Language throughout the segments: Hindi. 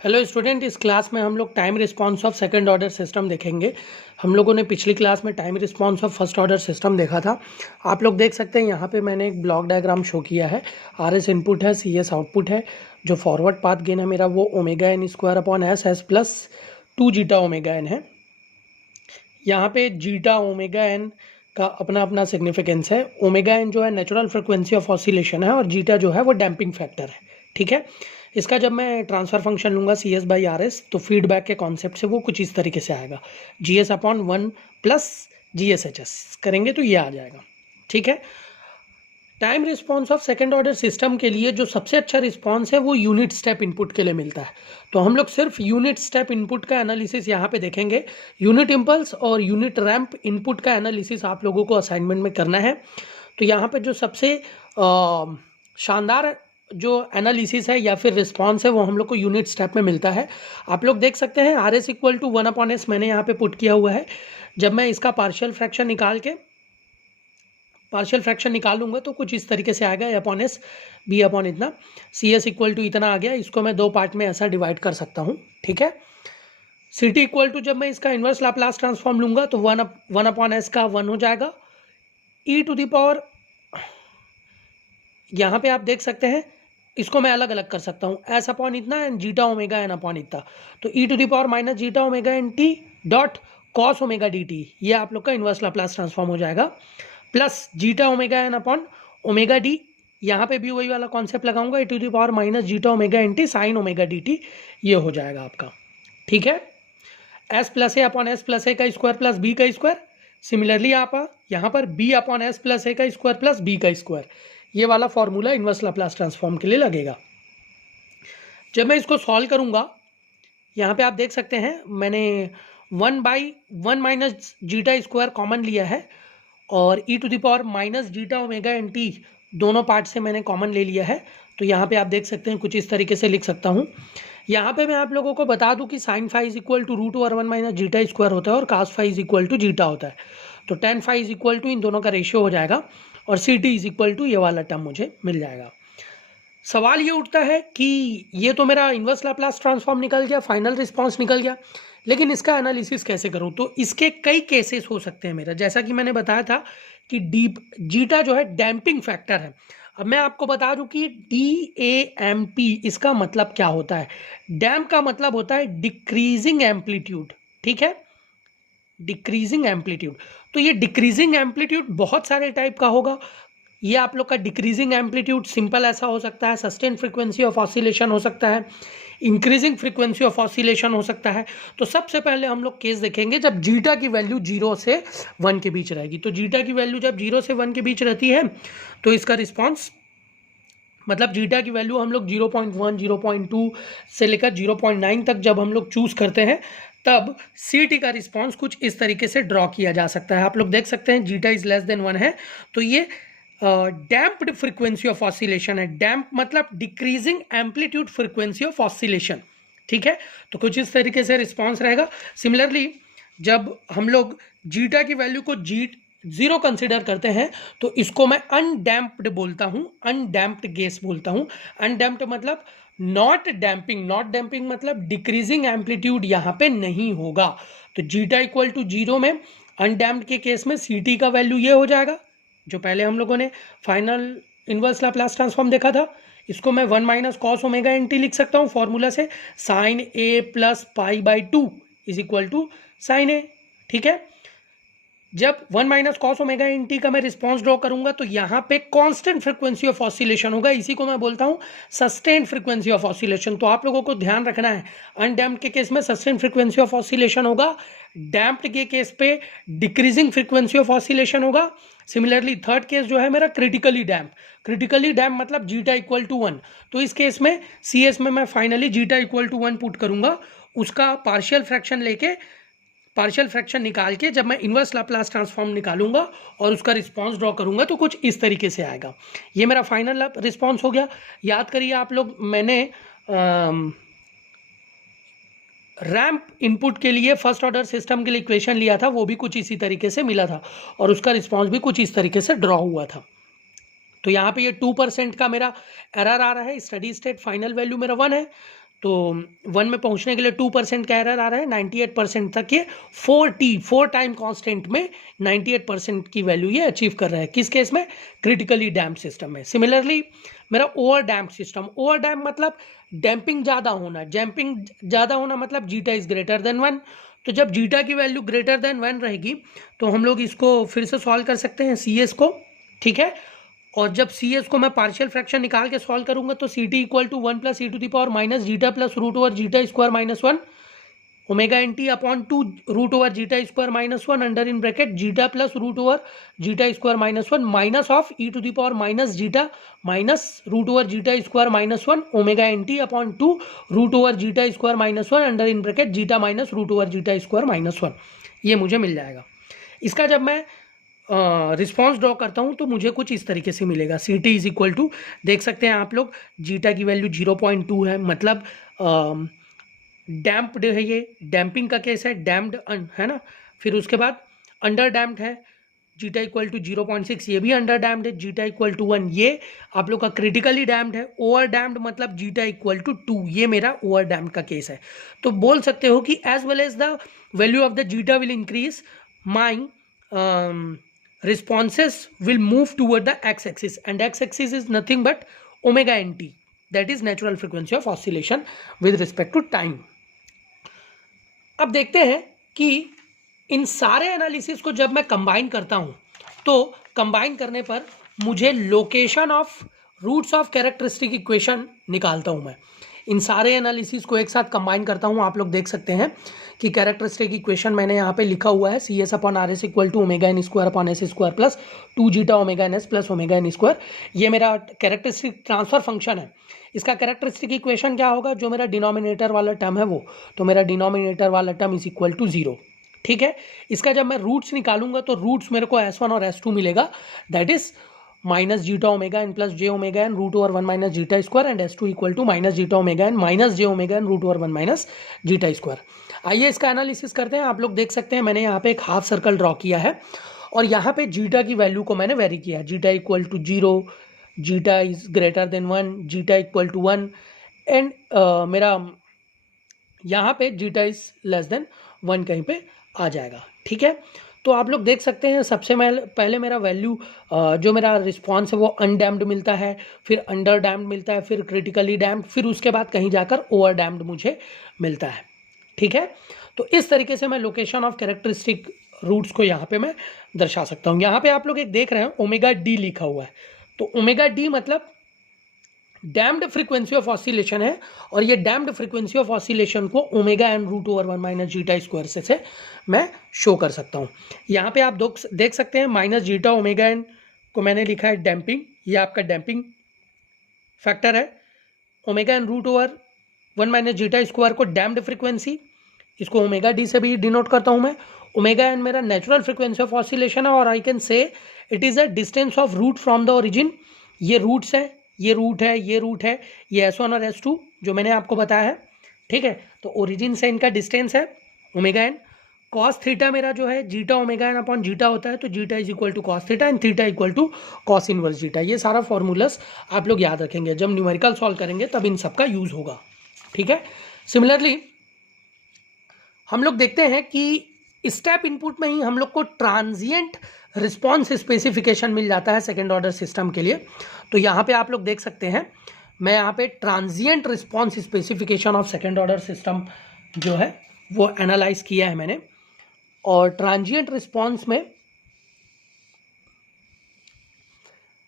हेलो स्टूडेंट, इस क्लास में हम लोग time response of second order system देखेंगे। हम लोगों ने पिछली क्लास में time response of first order system देखा था। आप लोग देख सकते हैं यहाँ पे मैंने एक ब्लॉक डायग्राम शो किया है। आर एस इनपुट है, सी एस आउटपुट है। जो फॉरवर्ड पाथ गेन है मेरा वो omega N square upon S S plus 2 zeta omega N है। यहाँ पे जीटा ओमेगा एन का अपना अपना सिग्निफिकेंस है। ओमेगा एन जो है नेचुरल फ्रिक्वेंसी ऑफ ऑसिलेशन है और जीटा जो है वो डैम्पिंग फैक्टर है। ठीक है, इसका जब मैं ट्रांसफर फंक्शन लूँगा C S by R S तो फीडबैक के कॉन्सेप्ट से वो कुछ इस तरीके से आएगा। G S upon 1 plus G S H S करेंगे तो ये आ जाएगा। ठीक है, time response of second order system के लिए जो सबसे अच्छा रिस्पॉन्स है वो यूनिट स्टेप इनपुट के लिए मिलता है। तो हम लोग सिर्फ यूनिट स्टेप इनपुट का एनालिसिस यहाँ पे देखेंगे। यूनिट इम्पल्स और यूनिट रैंप इनपुट का एनालिसिस आप लोगों को असाइनमेंट में करना है। तो यहाँ पे जो सबसे शानदार जो एनालिसिस है या फिर रिस्पॉन्स है वो हम लोग को यूनिट स्टेप में मिलता है। आप लोग देख सकते हैं R S equal to 1 upon S मैंने यहाँ पे पुट किया हुआ है। जब मैं इसका पार्शियल फ्रैक्शन निकालूंगा तो कुछ इस तरीके से आएगा, ए अपॉन एस बी अपॉन इतना, सी एस इक्वल टू इतना आ गया। इसको मैं दो पार्ट में ऐसा डिवाइड कर सकता हूँ। ठीक है, सी टी इक्वल टू जब मैं इसका इन्वर्स लाप्लास ट्रांसफॉर्म लूंगा तो 1 अपॉन एस का 1 हो जाएगा। ई टू द पावर, यहाँ पे आप देख सकते हैं इसको मैं अलग अलग कर सकता हूँ, एस अपॉन इतना and zeta omega N upon इतना। तो e to the power minus zeta omega N T dot cos omega D T, ये आप लोग का इन्वर्स लाप्लास ट्रांसफॉर्म हो जाएगा, plus zeta omega N upon omega D. यहाँ पे भी वही वाला कॉन्सेप्ट लगाऊंगा, e to the power minus zeta omega N T sine omega D T, ये हो जाएगा आपका। ठीक है, एस प्लस ए अपॉन एस प्लस ए का स्क्वायर प्लस बी का स्क्वायर। सिमिलरली आप यहाँ पर बी अपॉन एस प्लस ए का स्क्वायर प्लस बी का स्क्वायर, ये वाला फॉर्मूला इन्वर्स लाप्लास ट्रांसफॉर्म के लिए लगेगा। जब मैं इसको सॉल्व करूंगा, यहाँ पे आप देख सकते हैं मैंने 1/1 माइनस जीटा स्क्वायर कॉमन लिया है और e to the power minus zeta omega N T दोनों पार्ट से मैंने कॉमन ले लिया है। तो यहाँ पे आप देख सकते हैं कुछ इस तरीके से लिख सकता हूँ। यहाँ पे मैं आप लोगों को बता दूँ कि sine phi is equal to root over 1 minus zeta square होता है और cos phi is equal to zeta होता है। तो tan phi is equal to इन दोनों का रेशियो हो जाएगा और C T is equal to ये वाला टर्म मुझे मिल जाएगा। सवाल ये उठता है कि ये तो मेरा इन्वर्स लाप्लास ट्रांसफॉर्म निकल गया, फाइनल रिस्पांस निकल गया, लेकिन इसका एनालिसिस कैसे करूं? तो इसके कई केसेस हो सकते हैं मेरा, जैसा कि मैंने बताया था कि डीप जीटा जो है डैम्पिंग फैक्टर है। अब मैं आपको बता दूं कि DAMP इसका मतलब क्या होता है। डैम्प का मतलब होता है डिक्रीजिंग एम्पलीट्यूड। ठीक है, डिक्रीजिंग एम्पलीट्यूड। तो ये डिक्रीजिंग एम्पलीट्यूड बहुत सारे टाइप का होगा। ये आप लोग का डिक्रीजिंग एम्पलीट्यूड सिंपल ऐसा हो सकता है, सस्टेन फ्रीक्वेंसी ऑफ ऑसिलेशन हो सकता है, इंक्रीजिंग फ्रीक्वेंसी ऑफ ऑसिलेशन हो सकता है। तो सबसे पहले हम लोग केस देखेंगे जब जीटा की वैल्यू 0 से 1 के बीच रहेगी। तो जीटा की वैल्यू जब 0 से 1 के बीच रहती है तो इसका रिस्पॉन्स मतलब जीटा की वैल्यू हम लोग 0.1, 0.2 से लेकर 0.9 तक जब हम लोग चूज करते हैं तब सी टी का रिस्पॉन्स कुछ इस तरीके से ड्रॉ किया जा सकता है। आप लोग देख सकते हैं जीटा इज लेस देन 1 है तो ये डैम्प्ड फ्रीक्वेंसी ऑफ ऑसिलेशन है। डैम्प मतलब decreasing amplitude frequency of oscillation. ठीक है, तो कुछ इस तरीके से रिस्पॉन्स रहेगा। सिमिलरली जब हम लोग जीटा की वैल्यू को 0 कंसिडर करते हैं तो इसको मैं अनडैम्प्ड बोलता हूं, अनडैम्प्ड गेस बोलता हूं। अनडैम्प्ड मतलब नॉट डैम्पिंग, नॉट डैम्पिंग मतलब डिक्रीजिंग एम्पलीट्यूड यहाँ पे नहीं होगा। तो जीटा इक्वल टू 0 में अनडैम्प्ड के केस में सी टी का वैल्यू ये हो जाएगा जो पहले हम लोगों ने फाइनल इन्वर्स लाप्लास ट्रांसफॉर्म देखा था। इसको मैं 1 minus cos omega N T लिख सकता हूँ फॉर्मूला से, sine A plus pi by 2 is equal to sine A. ठीक है, जब 1 minus cos omega N T का मैं रिस्पॉन्स ड्रॉ करूंगा तो यहाँ पे कांस्टेंट फ्रीक्वेंसी ऑफ ऑसिलेशन होगा, इसी को मैं बोलता हूँ सस्टेन फ्रीक्वेंसी ऑफ ऑसिलेशन। तो आप लोगों को ध्यान रखना है अनडैम्प्ड के केस में सस्टेन फ्रीक्वेंसी ऑफ ऑसिलेशन होगा, डैम्प्ड के केस पे डिक्रीजिंग फ्रीक्वेंसी ऑफ ऑसिलेशन होगा। सिमिलरली थर्ड केस जो है मेरा क्रिटिकली डैम्प, क्रिटिकली डैम्प मतलब जीटा इक्वल टू 1। तो इस केस में सी एस में मैं finally zeta equal to 1 put करूंगा, उसका पार्शियल फ्रैक्शन निकाल के जब मैं इन्वर्स लाप्लास ट्रांसफॉर्म निकालूंगा और उसका रिस्पांस ड्रॉ करूंगा तो कुछ इस तरीके से आएगा। ये मेरा फाइनल रिस्पांस हो गया। याद करिए आप लोग, मैंने रैंप इनपुट के लिए फर्स्ट ऑर्डर सिस्टम के लिए इक्वेशन लिया था, वो भी कुछ इसी तरीके से मिला था और उसका रिस्पांस भी कुछ इस तरीके से ड्रॉ हुआ था। तो यहाँ पे ये 2% का मेरा एरर आ रहा है, स्टडी स्टेट फाइनल वैल्यू मेरा 1 है। तो 1 में पहुंचने के लिए 2% का एरर आ रहा है, 98% तक ये 4 टाइम कांस्टेंट में 98% की वैल्यू ये अचीव कर रहा है। किस केस में? क्रिटिकली डैम्प सिस्टम में। सिमिलरली मेरा over damp system, over damp मतलब डैम्पिंग ज़्यादा होना, डैम्पिंग ज़्यादा होना मतलब जीटा इज ग्रेटर देन 1। तो जब जीटा की वैल्यू ग्रेटर देन 1 रहेगी तो हम लोग इसको फिर से सॉल्व कर सकते हैं सी एस को, ठीक है। और जब सी एस को मैं पार्शियल फ्रैक्शन निकाल के सॉल्व करूंगा तो C T equal to 1 plus E to the power minus zeta plus root over zeta square minus 1 omega N T upon 2 root over zeta square minus 1 under in bracket zeta plus root over zeta square minus 1 minus of E to the power minus zeta minus root over zeta square minus 1 omega N T upon 2 root over zeta square minus 1 under in bracket zeta minus root over zeta square minus 1। ये मुझे मिल जाएगा। इसका जब मैं रिस्पॉन्स ड्रॉ करता हूँ तो मुझे कुछ इस तरीके से मिलेगा। C T is equal to, देख सकते हैं आप लोग, जीटा की वैल्यू 0.2 है, मतलब डैम्प्ड है, ये डैम्पिंग का केस है, डैम्प्ड है ना। फिर उसके बाद अंडर डैम्प्ड है, जीटा इक्वल टू 0.6, ये भी अंडर डैम्प्ड है, जीटा इक्वल टू 1, ये आप लोग का क्रिटिकली डैम्प्ड है। ओवर डैम्प्ड मतलब जीटा इक्वल टू 2, ये मेरा ओवर डैम्प्ड का केस है। तो बोल सकते हो कि as well as the value of the zeta will increase, my responses will move toward the x-axis, and x-axis is nothing but omega nt, that is natural frequency of oscillation with respect to time। अब देखते हैं कि इन सारे एनालिसिस को जब मैं कंबाइन करता हूं तो कंबाइन करने पर मुझे location of roots of characteristic equation निकालता हूं मैं। इन सारे एनालिसिस को एक साथ कंबाइन करता हूं। आप लोग देख सकते हैं कि कैरेक्टरिस्टिक इक्वेशन मैंने यहाँ पे लिखा हुआ है, C S upon R S equal to omega N square upon S square plus 2 zeta omega N S plus omega N square. ये मेरा कैरेक्टरिस्टिक ट्रांसफर फंक्शन है। इसका कैरेक्टरिस्टिक इक्वेशन क्या होगा? जो मेरा डिनोमिनेटर वाला टर्म है वो, तो मेरा डिनोमिनेटर वाला टर्म इज इक्वल टू 0, ठीक है। इसका जब मैं रूट्स निकालूंगा तो रूट्स मेरे को S1 और S2 मिलेगा, that is minus zeta omega N plus J omega N root over 1 minus zeta square and S2 equal to minus zeta omega N minus J omega N root over 1 minus zeta square. आइए इसका एनालिसिस करते हैं। आप लोग देख सकते हैं मैंने यहाँ पे एक हाफ सर्कल ड्रॉ किया है और यहाँ पे जीटा की वैल्यू को मैंने वेरी किया, zeta equal to 0, zeta is greater than 1, zeta equal to 1 and मेरा यहाँ पे जीटा इज लेस देन 1 कहीं पे आ जाएगा, ठीक है। तो आप लोग देख सकते हैं सबसे पहले मेरा वैल्यू जो मेरा रिस्पॉन्स है वो अनडैम्प्ड मिलता है, फिर अंडर डैम्प्ड मिलता है, फिर क्रिटिकली डैम्प्ड, फिर उसके बाद कहीं जाकर ओवर डैम्प्ड मुझे मिलता है, ठीक है। तो इस तरीके से मैं लोकेशन ऑफ कैरेक्टरिस्टिक रूट्स को यहाँ पे मैं दर्शा सकता हूँ। यहाँ पे आप लोग एक देख रहे हैं ओमेगा डी लिखा हुआ है, तो ओमेगा डी मतलब डैम्प्ड फ्रीक्वेंसी ऑफ ऑसिलेशन है और ये डैम्प्ड फ्रीक्वेंसी ऑफ ऑसिलेशन को omega N root over 1 minus zeta square से मैं शो कर सकता हूँ। यहाँ पे आप देख सकते हैं माइनस जीटा ओमेगा एन को मैंने लिखा है डैम्पिंग, ये आपका डैम्पिंग फैक्टर है। Omega N root over 1 minus zeta square को डैम्प्ड फ्रीक्वेंसी, इसको ओमेगा डी से भी डिनोट करता हूँ मैं। ओमेगा एन मेरा नेचुरल फ्रीक्वेंसी ऑफ ऑसिलेशन है और I can say it is a distance of root from the origin. ये रूट्स है, ये रूट है, ये रूट है, ये S1 और S2 जो मैंने आपको बताया है, ठीक है। तो ओरिजिन से इनका डिस्टेंस है ओमेगा एन। कॉस थीटा मेरा जो है zeta omega N upon zeta होता है, तो जीटा is equal to cos theta and theta equal to cos inverse zeta. ये सारा फॉर्मूलास आप लोग याद रखेंगे, जब न्यूमेरिकल सॉल्व करेंगे तब इन सब का यूज होगा, ठीक है। सिमिलरली हम लोग देखते हैं कि स्टेप इनपुट में ही हम लोग को ट्रांजिएंट रिस्पॉन्स स्पेसिफिकेशन मिल जाता है सेकेंड ऑर्डर सिस्टम के लिए। तो यहाँ पे आप लोग देख सकते हैं मैं यहाँ पे transient response specification of second order system जो है वो एनालाइज किया है मैंने। और ट्रांजिएंट रिस्पॉन्स में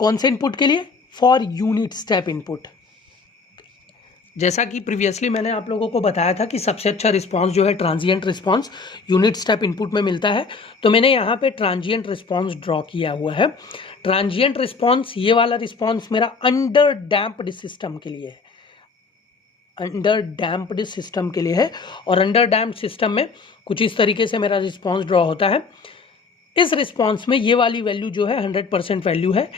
कौन से इनपुट के लिए? For unit step input. जैसा कि प्रीवियसली मैंने आप लोगों को बताया था कि सबसे अच्छा रिस्पांस जो है transient response unit step input में मिलता है, तो मैंने यहाँ पे ट्रांजिएंट रिस्पांस ड्रॉ किया हुआ है। ट्रांजिएंट रिस्पांस, ये वाला रिस्पांस मेरा अंडर डैम्प्ड सिस्टम के लिए है, अंडर डैम्प्ड सिस्टम के लिए है। और अंडर डैम्प्ड सिस्टम में कुछ इस तरीके से मेरा रिस्पांस ड्रॉ होता है। इस रिस्पांस में ये वाली वैल्यू जो है 100% वैल्यू है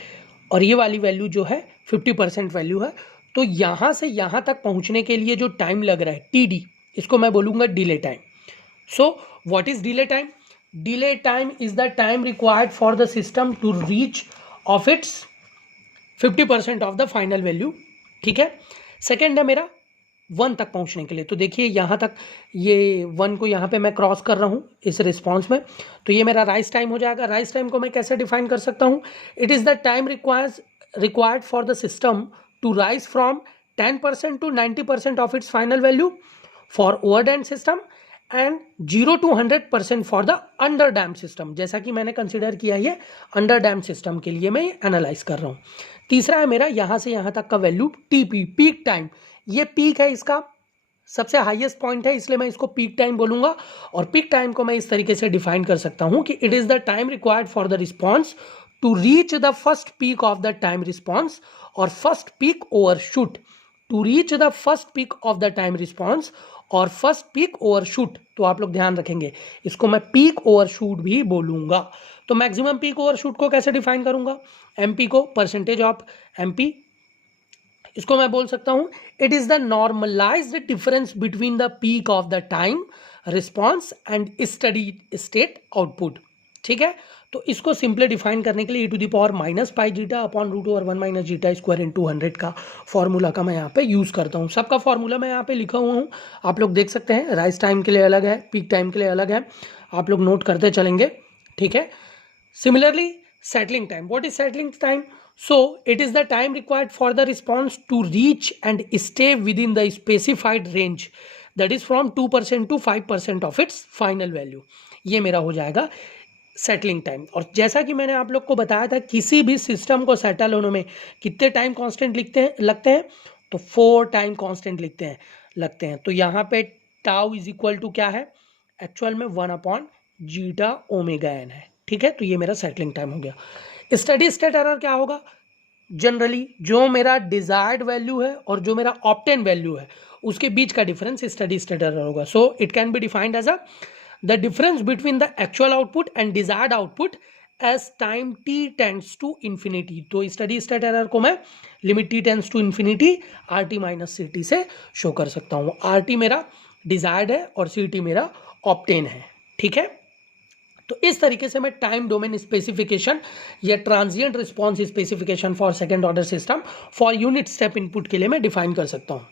और ये वाली वैल्यू जो है 50% वैल्यू है। तो यहाँ से यहाँ तक पहुँचने के लिए जो टाइम लग रहा है TD, इसको मैं बोलूँगा delay time. So what is delay time? Delay time is the time required for the system to reach of its 50% of the final value, ठीक है। सेकेंड है मेरा 1 तक पहुंचने के लिए। तो देखिए यहाँ तक ये 1 को यहाँ पे मैं क्रॉस कर रहा हूँ इस रिस्पॉन्स में, तो ये मेरा राइज टाइम हो जाएगा। राइज टाइम को मैं कैसे डिफाइन कर सकता हूँ? It is the time required for the system to rise from 10% to 90% of its final value for overdamped system and 0 to 100% for the under damped system. जैसा कि मैंने कंसिडर किया ये अंडर डैम्प्ड सिस्टम के लिए मैं एनालाइज कर रहा हूँ। तीसरा है मेरा यहाँ से यहाँ तक का वैल्यू टीपी, पीक टाइम। ये पीक है, इसका सबसे हाईएस्ट पॉइंट है, इसलिए मैं इसको पीक टाइम बोलूंगा। और पीक टाइम को मैं इस तरीके से डिफाइन कर सकता हूँ कि it is the time required for the response to reach the first peak of the time response और first peak overshoot, to reach the first peak of the time response और फर्स्ट पीक ओवरशूट। तो आप लोग ध्यान रखेंगे, इसको मैं पीक ओवरशूट भी बोलूंगा। तो मैक्सिमम पीक ओवरशूट को कैसे डिफाइन करूंगा? एमपी को परसेंटेज ऑफ एमपी, इसको मैं बोल सकता हूं it is the normalized difference between the peak of the time response and steady state output. ठीक है, तो इसको सिंपली डिफाइन करने के लिए e⁻ zeta upon √1 zeta square into 100 का फॉर्मूला का मैं यहाँ पे यूज़ करता हूँ। सबका फॉर्मूला मैं यहाँ पे लिखा हुआ हूँ, आप लोग देख सकते हैं। राइज टाइम के लिए अलग है, पीक टाइम के लिए अलग है, आप लोग नोट करते चलेंगे। ठीक है, similarly settling time. What is settling time? So it is the time required for the response to reach and stay within the specified range, that is from 2% to 5% of its final value. ये मेरा हो जाएगा सेटलिंग टाइम। और जैसा कि मैंने आप लोग को बताया था, किसी भी सिस्टम को सेटल होने में कितने टाइम कांस्टेंट लगते हैं? तो 4 टाइम कांस्टेंट लगते हैं। तो यहाँ पे टाउ इज इक्वल टू क्या है? एक्चुअल में 1/जीटा⍵n है। ठीक है, तो ये मेरा सेटलिंग टाइम हो गया। स्टडी स्टेट एरर क्या होगा? जनरली जो मेरा डिजायर्ड वैल्यू है और जो मेरा ऑब्टेन वैल्यू है उसके बीच का डिफरेंस स्टडी स्टेट एरर होगा। So it can be defined as the difference between the actual output and desired output as time t tends to infinity. तो स्टडी स्टेट एरर को मैं limit t tends to infinity RT - CT से शो कर सकता हूँ। RT मेरा डिजायर्ड है और CT मेरा ऑब्टेन है। ठीक है, तो इस तरीके से मैं टाइम डोमेन स्पेसिफिकेशन या transient response specification for second order system for unit step input के लिए मैं डिफाइन कर सकता हूँ।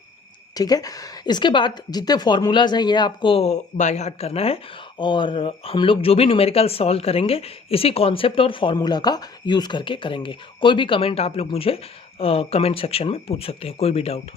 ठीक है, इसके बाद जितने फॉर्मूलाज हैं ये आपको बाय हार्ट करना है और हम लोग जो भी न्यूमेरिकल सॉल्व करेंगे इसी कॉन्सेप्ट और फॉर्मूला का यूज़ करके करेंगे। कोई भी कमेंट आप लोग मुझे कमेंट सेक्शन में पूछ सकते हैं, कोई भी डाउट।